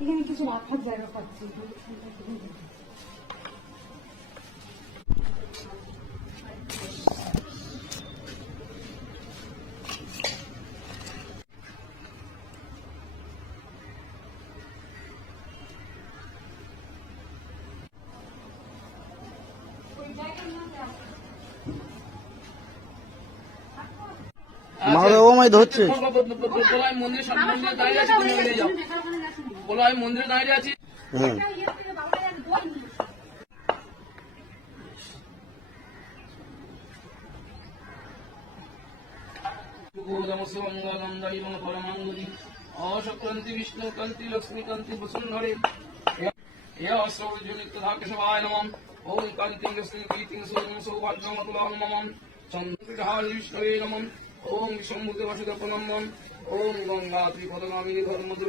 এখানে কিছু রাখার জায়গা পাচ্ছি। মহাদেবময় ধরছে। মন্দিরে দাঁড়িয়ে আছি, তুমি বেরিয়ে যাও। বলো আমি মন্দিরে দাঁড়িয়ে আছি। অসক্রান্তি বিষ্ণু কান্তি লক্ষ্মী কান্তি বসুন্ধরে সবাই নমঃ। ওম কান্তি লক্ষ্মী প্রীতিং সৌভাগ্যমতুলাং নমঃ। চন্দ্রহারি বিষ্ণবে নমঃ। ওম শম্ভুদেব বাসুদেব নমঃ। ওম গঙ্গা ত্রিপদগামিনী ধর্ম